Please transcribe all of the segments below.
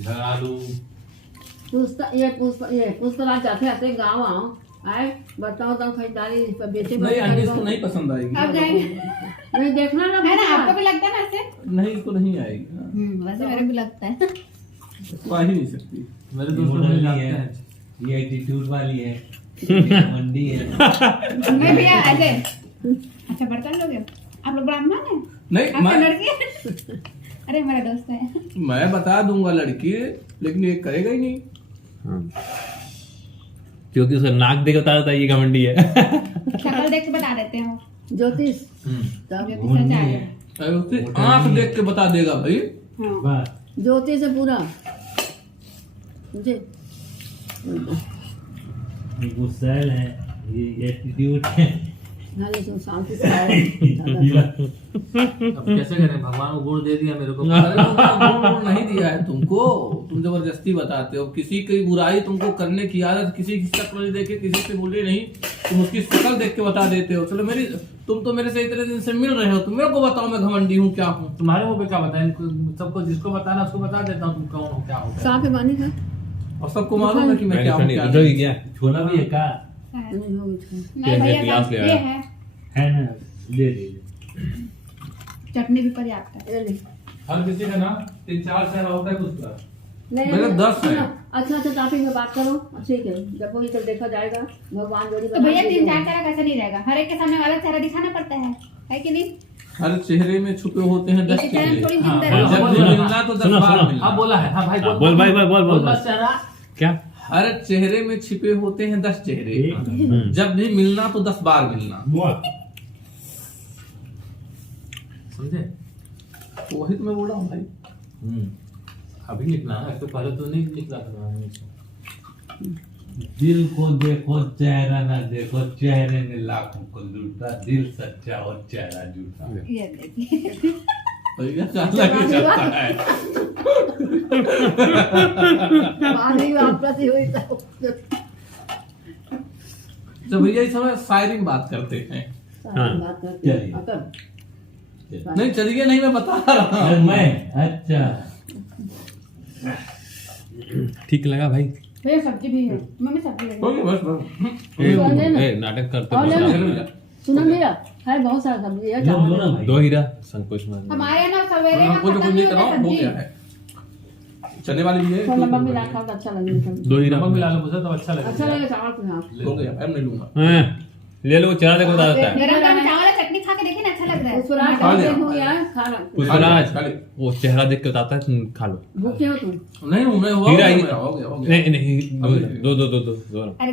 झगड़ालू। पुस्तराज जाते आते गाँव आओ आए बताओ तुम खरीदारी बेचे नहीं आंटी इसको नहीं पसंद आएगी। अब जाएंगे नहीं देखना ना है ना, आपको भी लगता है ना ऐसे? नहीं इसको नहीं आएगी। वैसे मेरे को लगता है। इसको आ ही नहीं सकती। मेरे दोस्त मॉडल मुझे ही लगते है, हैं। ये एटीट्यूड वाली है, ये मंडी है। मैं भी ऐसे। अच्छा बर्तन लोगे आप लोग? ब्राह्मण है नहीं आपका लड़की है? अरे मेरा दोस्त है। मैं बता दूंगा लड़की, लेकिन ये करेगा ही नहीं। क्योंकि उसका नाक देख बता देता है ये घमंडी है। शक्ल देख के बता देते हो। ज्योतिष ज्योतिष सच आएगा। अरे उससे आंख देख के बता देगा भाई। हाँ। बस ज्योतिष है पूरा मुझे ये गुस्सैल है, ये एटीट्यूड है। तो शांति से आए। अब कैसे करें? भगवान को गुण दे दिया मेरे को। अरे वो गुण नहीं दिया है तुमको, तुम जबरदस्ती बताते हो। किसी की बुराई तुमको करने की आदत, किसी की शक्ल नहीं देखे, किसी से बोले नहीं, तुम उसकी शक्ल देख के बता देते हो। चलो तुम तो मेरे से इतने दिन से मिल रहे हो, तुम मेरे को बताओ मैं घमंडी हूँ क्या हूँ? तुम्हारे मुंह पे क्या बताएं? सबको जिसको बताना उसको बता देता हूँ तुम कौन हो क्या हो। साफ है पानी का और सबको मालूम है कि मैं क्या हूँ क्या उधर ही क्या छोला भी है का नहीं होगी नहीं भैया गिलास ले ये आया। है है ना, ले लीजिए। चटनी भी पर्याप्त है। ये ले। हर किसी का ना 3-4 शहर होता है कुछ का। नहीं मेरे 10 है। अच्छा टॉपिक में बात करो। ठीक है जब वो इधर देखा जाएगा भगवान जोड़ी तो भैया 3-4 चेहरा कैसे नहीं रहेगा? हर एक के सामने वाला चेहरा दिखाना पड़ता है कि नहीं? हर चेहरे में छुपे होते हैं 10 एक चेहरा चेहरे। थोड़ी हाँ, जिंदा जब रहेगा। भी मिलना तो 10 सुनो, बार सुनो। मिलना। हाँ बोला है। हाँ भाई बोल भाई भाई बोल बोल बस चेहरा। क्या? हर चेहरे में छिपे होते हैं 10 चेहरे। जब भी मिलना तो 10 बार मिलना। समझे? वही तो मैं बोल रहा हूँ भाई। अभी निकला ना, तो पहले तो नहीं निकला था। दिल को देखो चेहरा ना देखो, चेहरे ने लाखों को लूटा, दिल सच्चा और चेहरा झूठा। ये देखिए भैया क्या लगे जाता है। पानी वापस ही हुई तो भैया इस समय शायरी में बात करते हैं। बात करते हैं। चलिए। अकर। नहीं चलिए नहीं, मैं बता रहा अरे हूँ। मैं अच्छा ठीक लगा भाई? भैया सब्जी भी है। मम्मी सब्जी ले लो। हो गया बस बस। नाटक करते और ले लो। भैया, सुनो भैया है बहुत सारा सब्जी है लो लो ना भाई। दो हीरा संकोच में हमारे यहाँ ना सवेरे हाँ, ना कुछ खत्म कुछ नहीं नहीं कर रहा होता हूँ, हो सब्जी। गया है। चने वाली भी है। तो नमक मिला खाओ तो अच्छा लगेगा सब्जी। दो हीरा नमक मिला लो मुझे तो अच्छा लगेगा। अच्छा लगेगा चावल के साथ। हो गया, अब नहीं लूंगा। हाँ, ले लो चेहरा देखो बता देता है। गरम गरम चावल और चटनी खा के देखिए ना, अच्छा लग रहा है। पुष्पराज खा लिया। हो गया है खाना। पुष्पराज खा ले। वो चेहरा देख के बताता है, तुम खा लो। भूखे हो तुम? नहीं हूँ मैं, हीरा ही- हो गया हो गया। नहीं नहीं दो दो दो दो दो अरे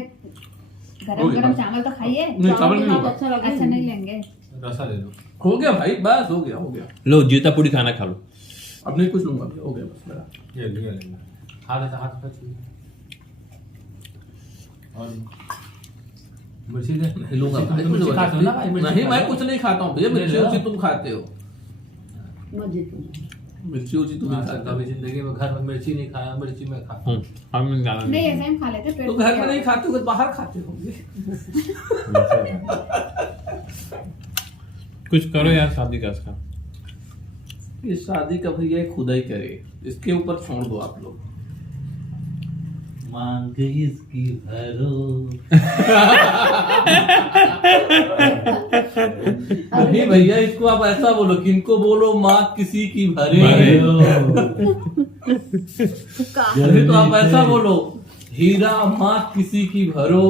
हो गरम गया, गरम बस। चावल तो खाइए। नहीं चावल नहीं खाओ तो होगा। अच्छा लगेगा। अच्छा नहीं लेंगे। रसा ले लो। हो गया भाई, बस हो गया हो गया। लो जीता पूरी खाना खा लो। अब नहीं कुछ लूंगा, हो गया बस मेरा। ये लिया लेना। हाथ का चाहिए। और मिर्ची दे। नहीं लूंगा भाई, तुम मिर्ची खाते हो ना भाई? मिर्ची नहीं खा मैं लो। कुछ नहीं खाता हूँ भैया। मिर्ची ले लो। उर्ची तुम खाते हो, मजे तुम। मिर्ची उर्ची तुम नहीं खाते हो। कभी जिंदगी में घर में मिर्ची नहीं खाया, मिर्ची में खाता। हम निकाला नहीं ऐसे हम खा लेते पेट तो घर में नहीं खाते हो तो बाहर खाते होंगे। कुछ करो यार शादी का इसका। इस शादी का भैया खुदा ही करे, इसके ऊपर छोड़ दो आप लोग। मांग इसकी भरो। नहीं भैया इसको आप ऐसा बोलो, किनको बोलो माँ किसी की भरे। अरे तो आप ऐसा बोलो, हीरा माँ किसी की भरो।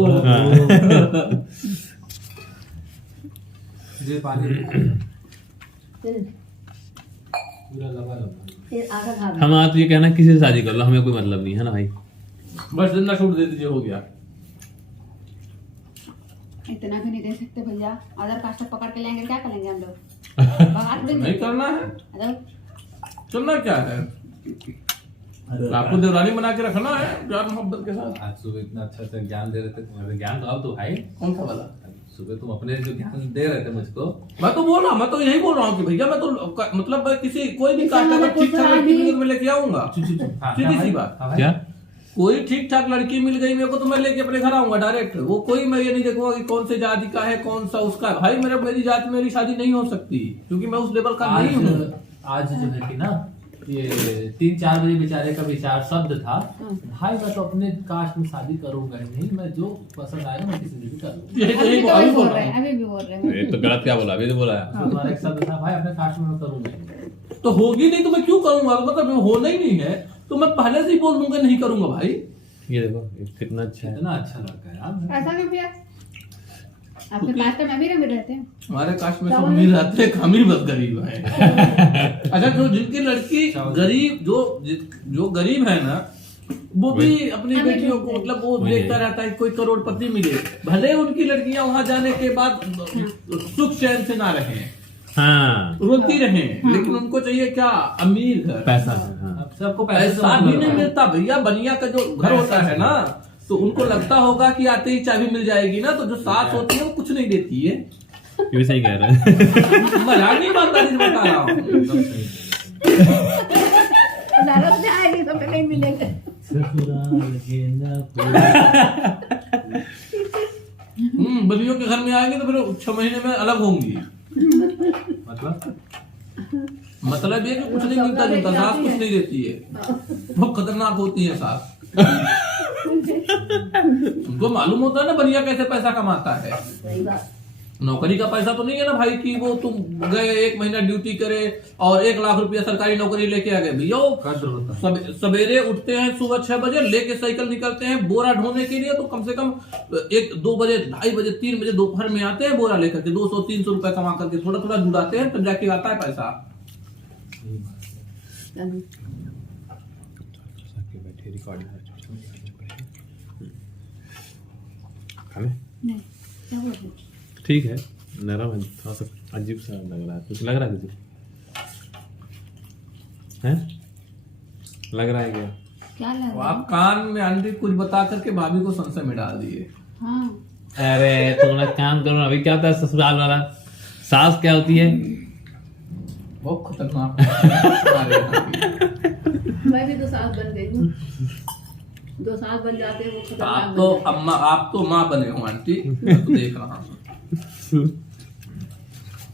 ये पानी फिर पूरा लगा लगा। आधा खा लो। हम आज तो ये कहना किसी से शादी कर लो, हमें कोई मतलब नहीं है ना भाई। बस जितना छूट दे दीजिए, हो गया। इतना भी नहीं दे सकते भैया। आधार कार्ड सब पकड़ के लेंगे, क्या करेंगे हम लोग? भगा थोड़ी नहीं देंगे। करना है, अरे करना क्या है, आपको देवरानी बना के रखना है प्यार मोहब्बत के साथ। आज सुबह इतना अच्छा अच्छा ज्ञान दे रहे थे तुम्हारे, ज्ञान तो अब तो भाई। कौन सा वाला? सुबह तुम अपने जो ज्ञान दे रहे थे मुझको, मैं तो बोल रहा हूँ, मैं तो यही बोल रहा हूँ कि भैया मैं तो मतलब मैं किसी कोई भी इस काम समय ठीक ठाक लड़की भी- मिले तो मैं लेके आऊंगा। हाँ, सीधी हाँ सी भाई, बात। हाँ भाई। क्या? कोई ठीक ठाक लड़की मिल गई मेरे को तो मैं लेके अपने घर आऊंगा डायरेक्ट। वो कोई मैं ये नहीं देखूंगा कि कौन से जाति का है कौन सा उसका है। भाई मेरी जाति मेरी शादी नहीं हो सकती, क्योंकि मैं उस लेवल का नहीं हूँ। आज जो है कि ना ये 3-4 बजे बेचारे का विचार शब्द था, भाई मैं तो अपने कास्ट में शादी करूंगा ही नहीं, मैं जो पसंद आएगा मैं किसी से भी कर लूंगा। यही अभी तो तो अभी वही बोल बोल रहा रहे हूँ। हैं, अभी भी बोल रहे हैं। ये तो गलत क्या बोला, अभी तो बोला है। हमारा एक शब्द था, भाई अपने कास्ट में मैं करूंगा ही नहीं। तो होगी नहीं तो मैं क्यों करूंगा, मतलब होना ही नहीं है तो मैं पहले से ही बोल दूंगा नहीं करूंगा भाई। ये देखो ये कितना अच्छा है। इतना अच्छा लड़का है यार। ऐसा क्यों भैया? आपके कास्ट में अमीर अमीर रहते हैं। हमारे कास्ट में सब अमीर रहते हैं, हम ही बस गरीब हैं। अच्छा, जो जिनकी लड़की गरीब, जो गरीब है ना, वो भी अपनी बेटियों को मतलब वो देखता रहता है कोई करोड़पति मिले, भले उनकी लड़कियां वहां जाने के बाद सुख चैन से ना रहे, हाँ रोती रहे, लेकिन उनको चाहिए क्या, अमीर घर। पैसा है, हाँ। अब सबको पैसे से ऐसा भी मतलब नहीं है। मिलता भैया, बनिया का जो घर होता है ना, तो उनको लगता होगा कि आते ही चाबी मिल जाएगी ना, तो जो सास होती है वो कुछ नहीं देती है। ये भी सही कह रहा है। मजाक नहीं मारता, जिस बता रहा हूँ। एकदम सही है। अदालत में आएगी तो फिर नहीं मिलेंगे। बनियों के घर में आएंगे तो फिर 6 महीने में अलग होंगी। मतलब ये कि कुछ नहीं मिलता जुलता, सास कुछ नहीं देती है, बहुत खतरनाक होती है सास। उनको मालूम होता है ना बनिया कैसे पैसा कमाता है। सही बात। नौकरी का पैसा तो नहीं है ना भाई कि वो तुम गए 1 महीना ड्यूटी करे और 1 लाख रुपया सरकारी नौकरी लेके आ गए। भैया कद्र होता है। सवेरे उठते हैं सुबह 6 बजे, लेके साइकिल निकलते हैं बोरा ढोने के लिए, तो कम से कम 1-2 बजे, 2:30 बजे, 3 बजे दोपहर में आते हैं बोरा लेकर के, 200-300 रुपए कमा करके थोड़ा थोड़ा जुड़ाते हैं, तब जाके आता है पैसा। नहीं, क्या बोल रहे? ठीक है, नरम है, थोड़ा सा अजीब सा लग रहा है, कुछ लग रहा है तुझे? हैं? लग रहा है क्या? क्या लग तो रहा है? आप कान में आंटी कुछ बता करके भाभी को संशय में डाल दिए। हाँ, अरे तुम लोग काम करो ना, अभी क्या होता है ससुराल वाला, सास क्या होती है? बहुत खतरनाक हमारे यहाँ की। मैं भी तो सास बन गई हूँ। जो सास बन जाते हैं वो खतरनाक आप बन तो जाते हैं। अम्मा, आप तो माँ बने हो आंटी, मैं तो देख रहा हूँ।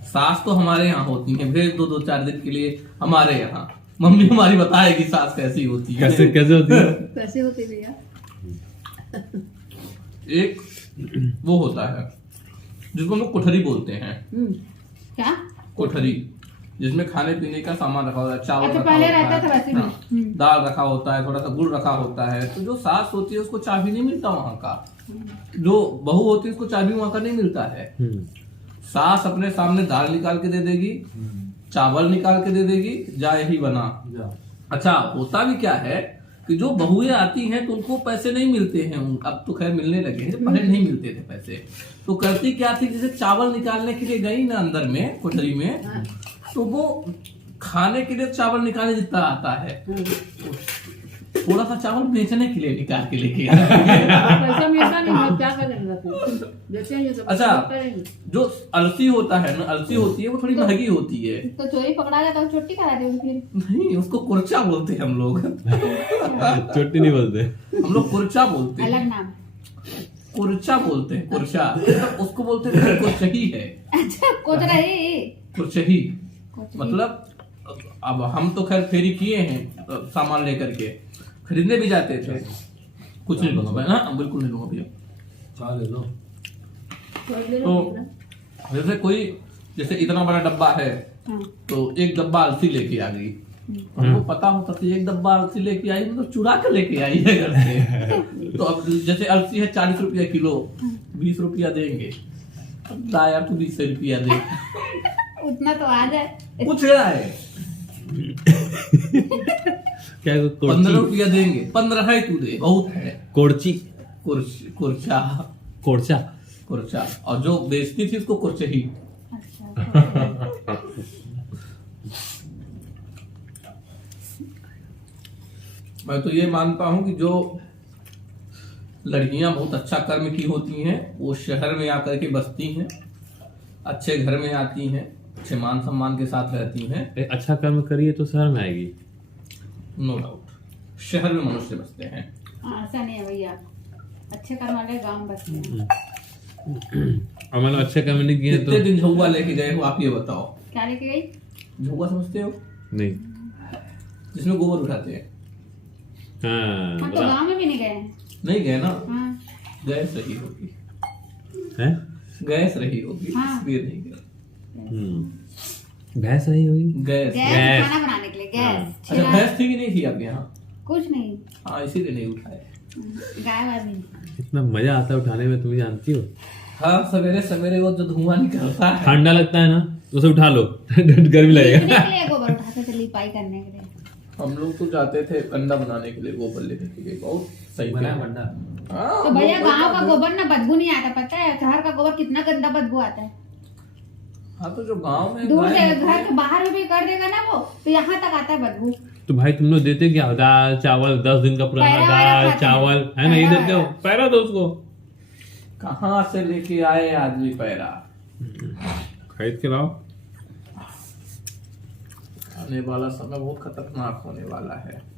सास तो हमारे यहाँ होती है, भेज दो 2-4 दिन के लिए हमारे यहाँ, मम्मी हमारी बताएगी सास कैसी होती है। कैसे कैसे होती है? कैसे होते भैया? एक वो होता है जिसको हम लोग कोठरी बोलते हैं, क्या? कोठरी, जिसमें खाने पीने का सामान रखा होता है, चावल अच्छा, रखा पहले होता रहता है, था वैसे भी। हाँ, दाल रखा होता है, थोड़ा सा गुड़ रखा होता है। तो जो सास होती है उसको चाबी नहीं मिलता वहाँ का, जो बहू होती है उसको चाबी वहाँ का नहीं मिलता है। सास अपने सामने दाल निकाल के दे देगी, चावल निकाल के दे देगी, जा यही बना। जाओ। अच्छा, होता भी क्या है कि जो बहुएं आती हैं तो उनको पैसे नहीं मिलते हैं, अब तो खैर मिलने लगे हैं, पहले नहीं मिलते थे पैसे। तो करती क्या थी, जैसे चावल निकालने के लिए गई ना अंदर में कोठरी में, तो वो खाने के लिए चावल निकालने जितना आता है, थोड़ा सा चावल बेचने के लिए निकाल के लेके आए। पैसा मिलता नहीं है, क्या करेंगे फिर? बेचेंगे तो अच्छा, करेंगे। जो अलसी होता है ना, अलसी होती है वो थोड़ी महंगी होती है। तो चोरी पकड़ा गया तो छुट्टी करा दी फिर। नहीं, उसको कुर्चा बोलते हैं हम लोग। चोटी नहीं बोलते। हम लोग कुर्चा बोलते अलग हैं, नाम। कुर्चा बोलते हैं, कुर्चा, मतलब उसको बोलते हैं कुर्चही है, अच्छा, कुछ रही। कुर्चही। मतलब अब हम तो खैर फेरी किए हैं सामान लेकर के, खरीदने भी जाते थे। कुछ नहीं लूंगा मैं, हाँ बिल्कुल नहीं लूंगा भैया। चाय ले लो। तो जैसे कोई, जैसे इतना बड़ा डब्बा है, हाँ। तो एक डब्बा अलसी लेके आ गई, हमको पता होता था एक डब्बा अलसी लेके आई, मतलब चुरा के लेके आई है घर से। तो अब जैसे अलसी है 40 रुपया किलो, 20 रुपया देंगे, अब ला यार तू 20 रुपया दे, उतना तो आ जाए। पूछ रहा है क्या 15 रुपया देंगे, 15 है तू दे, बहुत है। कोड़ची, कुर्चा, कोड़चा, कुर्चा, और जो बेचती थी उसको कुर्चही। अच्छा, मैं तो ये मानता हूं कि जो लड़कियां बहुत अच्छा कर्म की होती हैं वो शहर में आकर के बसती हैं, अच्छे घर में आती हैं, अच्छे मान सम्मान के साथ रहती हैं, एक अच्छा कर्म करिए तो शहर में आएगी। No doubt. शहर में मनुष्य बसते हैं। हाँ, ऐसा नहीं है भैया, अच्छे कर्म वाले गाँव में बसते हैं। और मतलब अच्छे कर्म नहीं किए तो कितने दिन झुआ लेके गए हो आप ये बताओ। क्या लेके गई? झुआ समझते हो? नहीं। जिसमें गोबर उठाते हैं। हाँ हम तो बोला। गाँव में भी नहीं गए हैं। नहीं गए ना, हाँ गैस रही होगी, हैं? गैस रही होगी हाँ। इसलिए नहीं गए। भैंस नहीं होगी। गैस। गैस खाना बनाने के लिए गैस। अच्छा छिला- भैंस थी कि नहीं थी आपके यहाँ? कुछ नहीं, हाँ इसीलिए नहीं उठाए। गाय वाय भी। इतना मजा आता है उठाने में, तुम जानती हो। हाँ सवेरे सवेरे वो जो धुआं निकलता है। ठंडा लगता है ना तो उसे उठा लो गर्मी लगेगा। लिपने के लिए गोबर उठाते थे, लिपाई करने के लिए। हम लोग तो जाते थे कंडा बनाने के लिए, गोबर लेने के लिए, बहुत सही बनाया थे। बंडा। हाँ, तो भैया गोबर गांव का तो- गोबर ना बदबू नहीं आता, पता है? शहर का गोबर कितना गंदा बदबू आता है। हाँ तो जो गांव में दूर गाय से होती है- घर के बाहर भी कर देगा ना वो, तो यहाँ तक आता है बदबू। तो भाई तुम लोग देते क्या, दाल चावल 10 दिन का पुराना पैरा वैरा दाल खाते चावल हैं। है ना, ये पैरा देते हो। वैरा। पैरा दो उसको, कहाँ से लेके आए आदमी पैरा। खरीद के लाओ। आने वाला समय बहुत खतरनाक होने वाला है।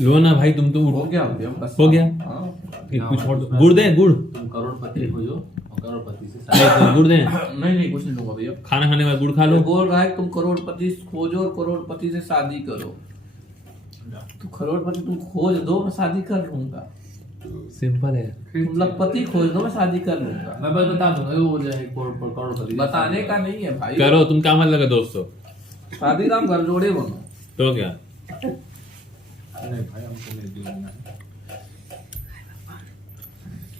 लो ना भाई, तुम तो हो गया बस हो गया। हाँ। कुछ और दो। गुड़ दें, गुड़ तुम करोड़पति हो जो और करोड़पति से नहीं, गुड़ दें। नहीं कुछ नहीं दूंगा भैया। खाना खाने के बाद गुड़ खा लो। बोल रहा है तुम करोड़पति खोजो और करोड़पति से शादी करो। तो करोड़पति तुम खोज दो, मैं शादी कर लूंगा। सिंपल है। तुम लखपति खोज दो, मैं शादी कर लूंगा। मैं बस बता दूंगा वो जो है करोड़पति। बताने का नहीं है भाई। करो, तुम क्या मत लगा दोस्तों। शादी राम घर जोड़े बनो। तो क्या, नहीं भाई हमको नहीं देना।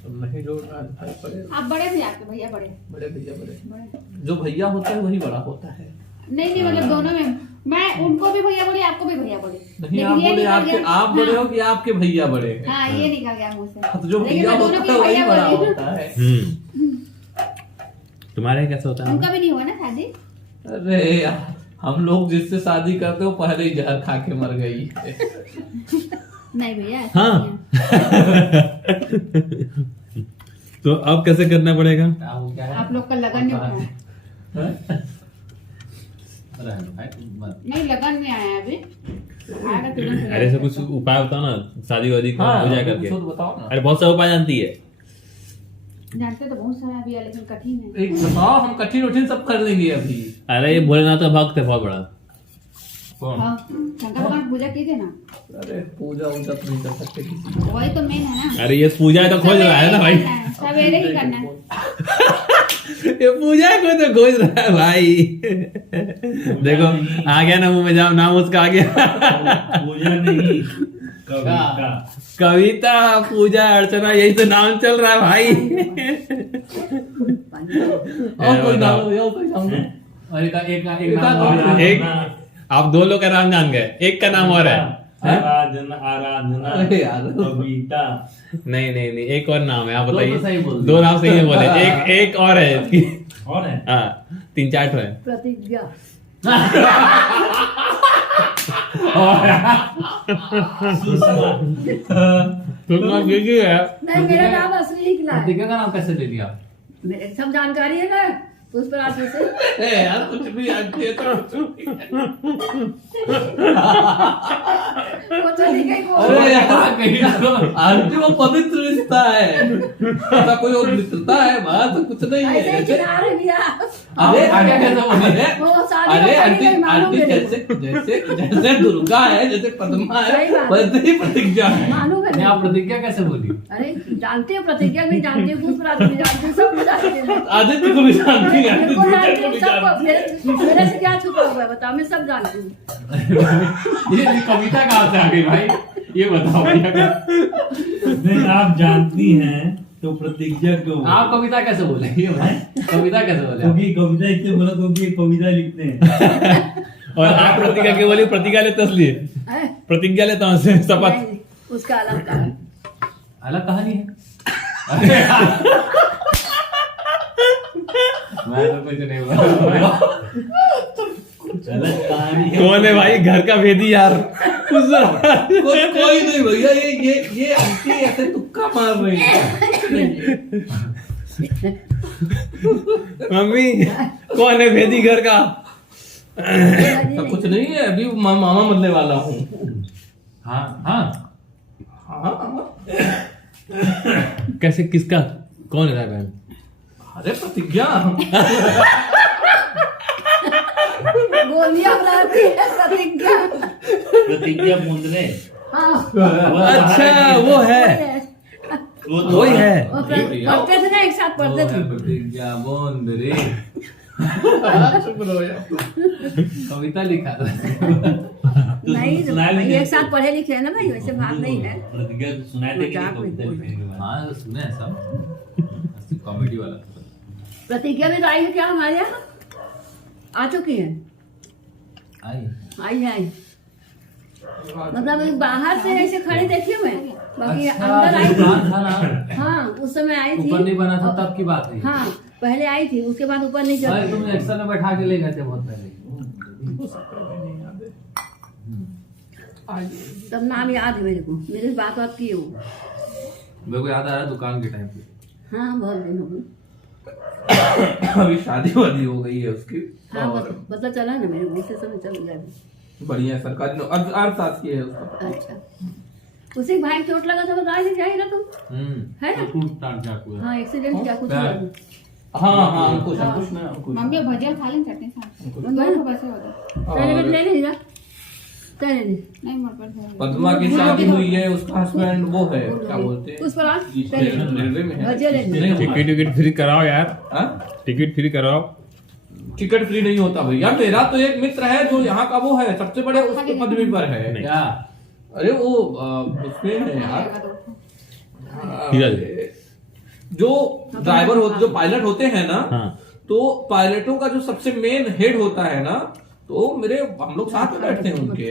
तुम नहीं जोड़ना है भाई, पड़ेगा। आप बड़े भी आपके भैया बड़े बड़े भैया बड़े, बड़े जो भैया होता है वही बड़ा होता है। नहीं मतलब दोनों में मैं उनको भी भैया बोली, आपको भी भैया बोली। नहीं आप बोले आपके, आप बड़े हो कि आपके भैया बड़े हैं। हाँ ये निकल गया मुंह से। हाँ, तो जो लेकिन भैया मैं होता दोनों है की वही भैया बड़ा बोली। होता है। तुम्हारे यहाँ कैसा होता है? उनका भी नहीं हुआ ना शादी। अरे यार, हम लोग जिससे शादी करते हो पहले ही जहर खा के मर गई। नहीं भैया ऐसा हाँ। नहीं है। तो अब कैसे करना पड़ेगा? क्या हो क्या है? आप लोग का लगन नहीं उठा है। रहने दो भाई, तुम मत। नहीं लगन में आया है अभी, आएगा तुरंत। अरे ऐसे कुछ उपाय बताओ ना, शादी वादी का हाँ हो जाए करके। तो बताओ ना। अरे बहुत सारे उपाय जानती है। जानते तो बहुत सारा अभी है, लेकिन कठिन है। एक बताओ, हम कठिन उठिन सब कर लेंगे अभी। अरे ये भोलेनाथ का भक्त है बहुत बड़ा। कौन? हाँ शंकर भगवान की पूजा कीजिए ना, अरे पूजा वूजा तो नहीं कर सकते किसी को। वही तो मेन है ना। अरे ये पूजा है तो खोज रहा है ना भाई। सवेरे ही करना है। ये पूजा को तो खोज रहा है भाई। देखो आ गया ना मुंह में, जाओ नाम उसका आ गया। पूजा नहीं, कविता। कविता, पूजा अर्चना, यही तो नाम चल रहा है भाई। और कोई नाम हो, और कोई नाम हो। और एक एक नाम और आध- है। एक आप दो लोग का नाम जान गए, एक का नाम और है। आराधना, आराधना, अरे यार। कविता। नहीं नहीं नहीं, एक और नाम है, आप दो तो सही बताइए। बोल दिए। दो नाम सही है बोले, एक और है इसकी। और है हाँ 3-4 है। प्रतिज्ञा। सुषमा। तुम कीजिए है। नहीं मेरा नाम असली निकला है। प्रतिज्ञा का नाम कैसे ले लिया? मेरे सब जानकारी है ना पुष्पराज से। ए यार कुछ भी जानती है तो। वो तो लिखे को। अरे यार कहीं तो आंटी वो पवित्र रिश्ता है, ऐसा कोई और मित्रता है वहाँ तो कुछ नहीं ऐसे ही है। चिढ़ा रहे भैया। अरे आगे कैसे बोले? वो शादी अरे में आंटी नहीं मालूम आंटी मेरे जैसे जैसे जैसे दुर्गा है, जैसे पद्मा है, सही बात। वैसे ही प्रतिज्ञा है। मालूम है नहीं, आप प्रतिज्ञा कैसे बोली? अरे जानते हो प्रतिज्ञा भी जानते हो, पुष्पराज भी जानते हो, सब जानते हो। आदित्य को भी जानती है, मेरे को दूसरे जानते को हो, भी सबको। जानती है। मेरे से क्या छुपा हुआ है बताओ, मैं सब जानती हूँ। ये कविता कहाँ से आ गई भाई? ये बताओ भैया। नहीं, आप जानती हैं तो प्रतिज्ञा क्यों? आप कविता कैसे बोले? ये बताएं। कविता कैसे बोले? क्योंकि कविता इससे बोला क्योंकि एक कविता लिखते हैं। और आप प्रतिज्ञा के बोली, प्रतिज्ञा लेते असली हैं? प्रतिज्ञा लेता हूँ शपथ। नहीं, उसका अलग का है। अलग कहानी है। अरे यार। मैं तो कुछ नहीं बोला। अलग कहानी है। कौन है भाई घर का भेदी यार? कोई नहीं भैया, ये आंटी ऐसे तुक्का मार रही है। मम्मी कौन है भेदी घर का? तो कुछ नहीं है, अभी मामा बनने वाला हूँ। हाँ हाँ। हाँ कैसे, किसका, कौन है बहन? अरे प्रतिज्ञा। गोलियां बनाती है प्रतिज्ञा। प्रतिज्ञा मुंदने। हाँ अच्छा वो है, वही है। वो पढ़ते थे ना, एक साथ पढ़ते थे। प्रतिज्ञा बोंद रे कविता लिखा था। नहीं सुनाया भी एक साथ पढ़े लिखे हैं ना भाई, वैसे भाग नहीं है। प्रतिज्ञा सुनाए थे कि मजाक में कविता बोल लिखेंगे बाद। हाँ तो सुने हैं सब, कॉमेडी वाला था। प्रतिज्ञा भी तो आई है क्या हमारे यहाँ? आ चुकी है, आई आई है। मतलब बाहर से ऐसे खड़े देखी हूँ मैं, बाकी अच्छा, अंदर आई जो दुकान थी। था ना, हाँ उस समय आई थी। ऊपर नहीं बना था तब की बात है। हाँ पहले आई थी, उसके बाद ऊपर नहीं भाई चढ़ी। तुम एक्शन में बैठा के ले गए थे बहुत पहले। तब नाम याद है मेरे को, मेरे से बात की हो। मेरे को याद आ रहा है दुकान के टाइम पे। हाँ बहुत दिन हो गए। अभी शादी वादी हो गई है उसकी। हाँ और पता चला ना मेरे को, उसी समय चल गया। बढ़िया है, सरकारी 8 साल की है उसका। अच्छा उसी भाई को चोट लगा था, बताया नहीं जाएगा तुम, है ना? टूट टाट चाकू है। हाँ एक्सीडेंट क्या कुछ क्या? हुआ? हाँ हाँ अंकुश अंकुश ना अंकुश। मम्मी भजिया खा लें चटनी साथ। हाँ। दो को पैसे होते तेरे को ले लीजिए, तेरे लिए नहीं मोर पर है। पद्मा की शादी हुई है, उसका हस्बैंड वो है क्या बोलते हैं, उस पर आज रेलवे में है। भजिया ले लीजिए। नहीं हुआ। टिकट फ्री कराओ यार, हाँ? टिकट फ्री कराओ। टिकट फ्री नहीं होता भैया। मेरा तो एक मित्र है जो यहाँ का वो है, सबसे बड़े उसके पदवी पर है। क्या? अरे वो उसमें है यार, हीरा जी। जो ड्राइवर होते, जो पायलट होते हैं ना, हाँ। तो पायलटों का जो सबसे मेन हेड होता है ना, तो मेरे हम लोग साथ में बैठते हैं उनके।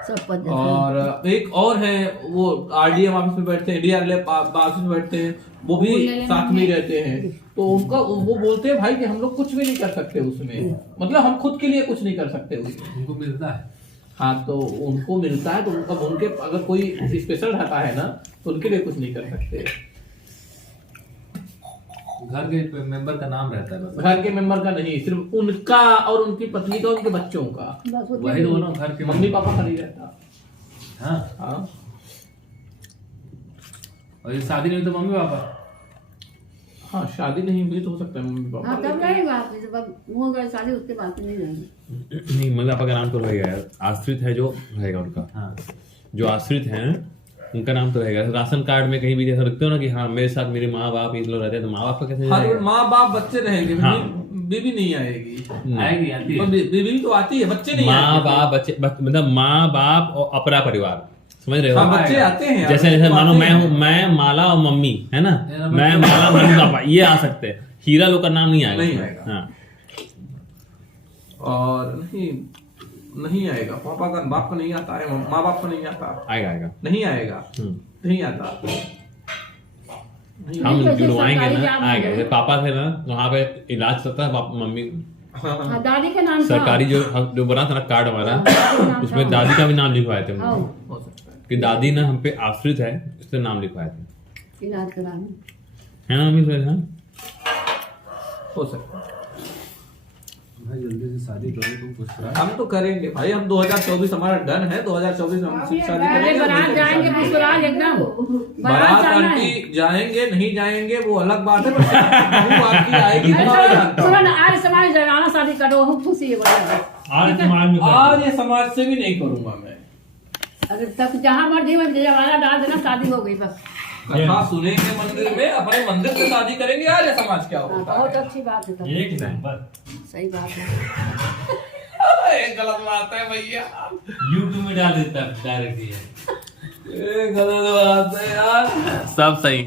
सब पद और एक और है वो RDM ऑफिस में बैठते हैं, DRL ऑफिस में बैठते हैं, वो भी साथ में ही रहते हैं। तो उनका वो बोलते हैं भाई कि हम लोग कुछ भी नहीं कर सकते उसमें, मतलब हम खुद के लिए कुछ नहीं कर सकते उसमें। उनको मिलता है। हाँ तो उनको मिलता है, तो उनका उनके अगर कोई स्पेशल रहता है ना, तो उनके लिए कुछ नहीं कर सकते। घर के मेंबर का नाम रहता है बस। घर के मेंबर का नहीं, सिर्फ उनका और उनकी पत्नी का, उनके बच्चों का। वही दोनों घर के मम्मी पापा का नहीं रहता। हाँ। हाँ और ये शादी नहीं तो मम्मी पापा। हाँ शादी नहीं हुई तो हो सकता है मम्मी पापा। हाँ तब रहेगा, जब हो गए शादी उसके बाद नहीं रहेगी। नहीं मम्मी पापा का नाम तो रहेगा यार, आश्रित है जो रहेगा उनका। हाँ जो आश्रित हैं उनका नाम तो रहेगा। राशन कार्ड में कहीं भी जैसा रखते हो ना कि हाँ मेरे साथ मेरे माँ बाप ये लोग रहते हैं, तो माँ बाप का कैसे हाँ जाएगा? माँ बाप बच्चे रहेंगे, हाँ। बीबी नहीं आएगी। आएगी, आती है। बीबी तो आती है, बच्चे नहीं माँ आते। बाप बच्चे मतलब माँ बाप और अपरा परिवार, समझ रहे हो? हाँ बच्चे आते हैं यार, जैसे जैसे तो मानो आते मैं हैं। हूँ, मैं माला और मम्मी है ना, मेरा मैं माला मम्मी पापा ये आ सकते हैं। हीरा लोग का नाम नहीं आएगा। नहीं आएगा। हाँ और नहीं आएगा, पापा का बाप का नहीं आता है, माँ बाप का नहीं आता, आएगा आएगा। नहीं आएगा, नहीं आता। नहीं हम नहीं, वैसे जुड़वाएंगे सरकारी ना, जॉब आएगा। में जैसे पापा थे ना वहाँ पे इलाज करता है मम्मी, हाँ, हाँ। हाँ दादी का नाम था। सरकारी जो बना था ना कार्ड हमारा, उसमें दादी का भी नाम लिखवाए थे हाँ, हमने हो सकता है। कि दादी ना हम पे आश्रित है, इसलिए नाम लिखवाए थे, इलाज कराने। है ना मम्मी? फिर हाँ हो सकता है। भाई जल्दी से शादी करो तुम कुछ करा। हम तो करेंगे भाई, हम 2024 हमारा डन है, 2024 में हम शादी अरे करेंगे। बारात जाएंगे पुष्पराज एकदम, बारात बारात जाना है। आंटी जाएंगे नहीं जाएंगे वो अलग बात है, पर बहू आपकी आएगी तो मैं जानता सुनो हूँ। ना, आर्य समाज जगाना शादी करो, हम खुशी है बड़ी। आज समाज में आज ये समाज से भी नहीं करूंगा मैं। अगर तक जहाँ मर्जी में जमाना डाल देना, शादी हो गई बस। कथा सुनेंगे मंदिर में, अपने मंदिर से शादी करेंगे। आज ये समाज क्या होता बहुत है? अच्छी बात है तब। एक नंबर सही बात है। ये गलत बात है भैया, यूट्यूब में डाल देता डायरेक्ट ये। ये गलत बात है यार। सब सही है।